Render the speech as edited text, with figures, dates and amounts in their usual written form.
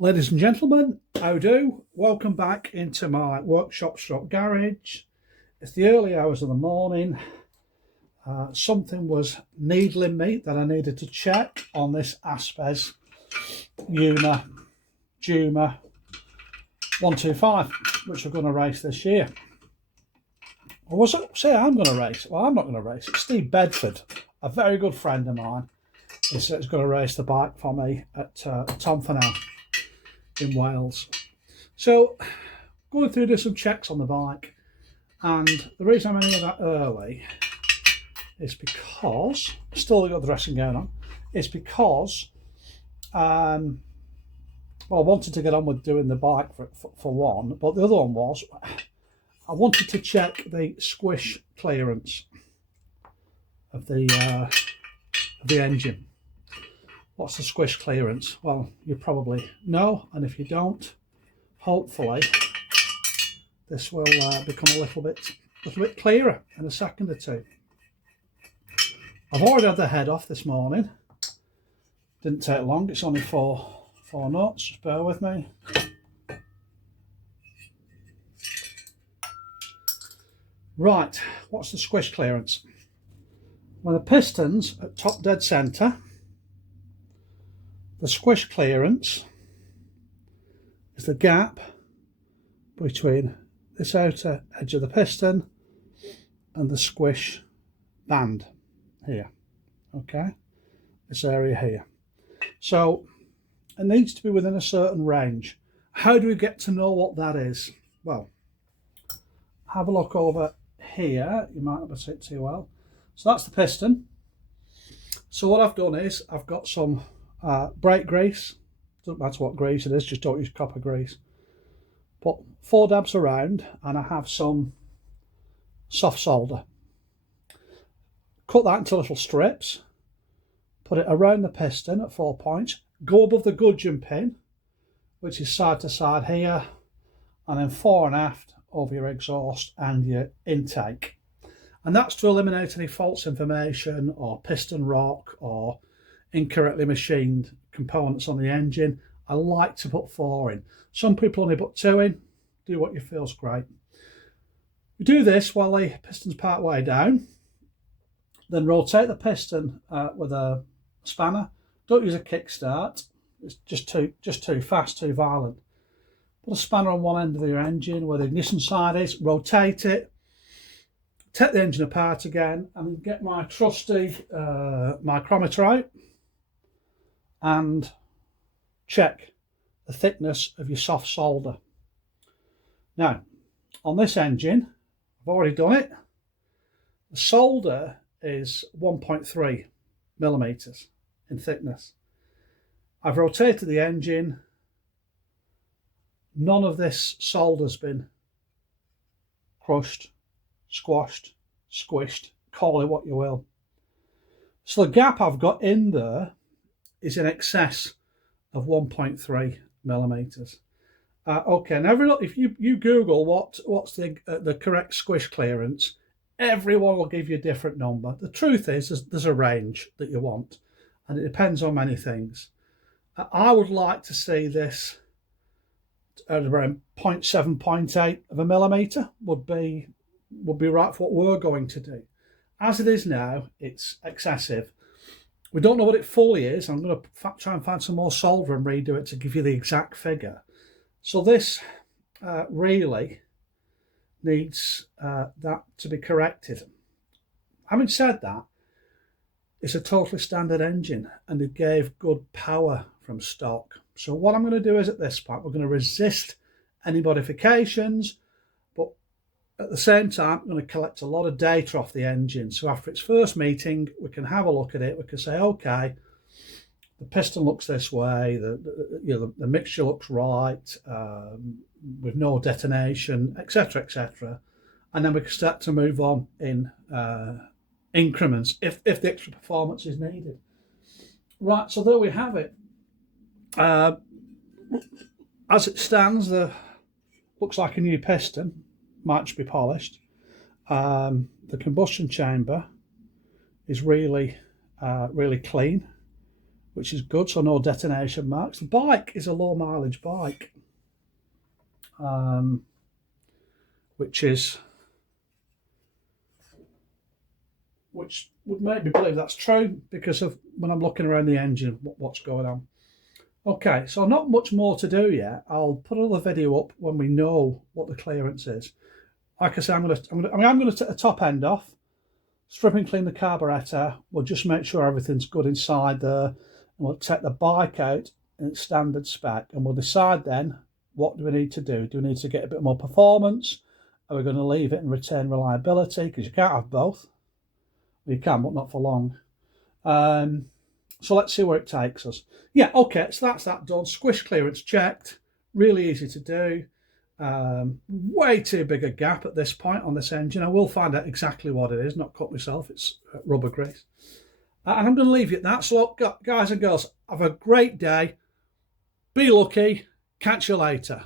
Ladies and gentlemen, how do? Welcome back into my workshop stroke garage. It's the early hours of the morning. Something was needling me that I needed to check on this Aspes Yuma 125, which we're going to race this year. Or was it say I'm going to race? Well, I'm not going to race. It's Steve Bedford, a very good friend of mine. He's going to race the bike for me at Tomfenell in Wales. So going through some checks on the bike, and the reason I'm in that early is because still got the dressing going on. It's because I wanted to get on with doing the bike for one, but the other one was I wanted to check the squish clearance of the engine. What's the squish clearance? Well, you probably know, and if you don't, hopefully this will become a little bit clearer in a second or two. I've already had the head off this morning. Didn't take long. It's only four knots. Just bear with me. Right, what's the squish clearance? When the piston's at top dead centre, the squish clearance is the gap between this outer edge of the piston and the squish band here. Okay, this area here. So it needs to be within a certain range. How do we get to know what that is? Well, have a look over here. You might not see it too well. So that's the piston. So what I've done is I've got some brake grease. Doesn't matter what grease it is, just don't use copper grease. Put 4 dabs around, and I have some soft solder. Cut that into little strips, put it around the piston at 4 points, go above the gudgeon pin, which is side to side here, and then fore and aft over your exhaust and your intake. And that's to eliminate any false information or piston rock or incorrectly machined components on the engine. I like to put 4 in. Some people only put 2 in. Do what you feel's great. You do this while the piston's part way down. Then rotate the piston with a spanner. Don't use a kickstart. It's just too fast, too violent. Put a spanner on one end of your engine where the ignition side is. Rotate it. Take the engine apart again, and get my trusty micrometer out and check the thickness of your soft solder. Now, on this engine, I've already done it. The solder is 1.3 millimeters in thickness. I've rotated the engine. None of this solder's been crushed, squashed, squished, call it what you will. So the gap I've got in there is in excess of 1.3 millimeters. Okay, now if you Google what's the correct squish clearance, everyone will give you a different number. The truth is there's a range that you want, and it depends on many things. I would like to see this at around 0.7, 0.8 of a millimeter would be right for what we're going to do. As it is now, it's excessive. We don't know what it fully is. I'm going to try and find some more solder and redo it to give you the exact figure. So this really needs that to be corrected. Having said that, it's a totally standard engine, and it gave good power from stock. So what I'm going to do is at this point, we're going to resist any modifications, but at the same time, I'm going to collect a lot of data off the engine. So after its first meeting, we can have a look at it. We can say, okay, the piston looks this way, the mixture looks right, with no detonation, etc., etc. And then we can start to move on in increments if the extra performance is needed. Right, so there we have it. As it stands, looks like a new piston, might just be polished. The combustion chamber is really clean. which is good, so no detonation marks. The bike is a low mileage bike, which would make me believe that's true because of when I'm looking around the engine, what's going on. Okay, so not much more to do yet. I'll put another video up when we know what the clearance is. Like I say, I'm going to take the top end off, strip and clean the carburetor. We'll just make sure everything's good inside there, and we'll take the bike out in its standard spec, and we'll decide then what do we need to do. Do we need to get a bit more performance? Are we going to leave it and retain reliability? Because you can't have both. You can, but not for long. So let's see where it takes us. Yeah, okay, so that's that done. Squish clearance checked. Really easy to do. Way too big a gap at this point on this engine. I will find out exactly what it is, not cut myself. It's rubber grease. And I'm going to leave you at that. So, guys and girls, have a great day. Be lucky. Catch you later.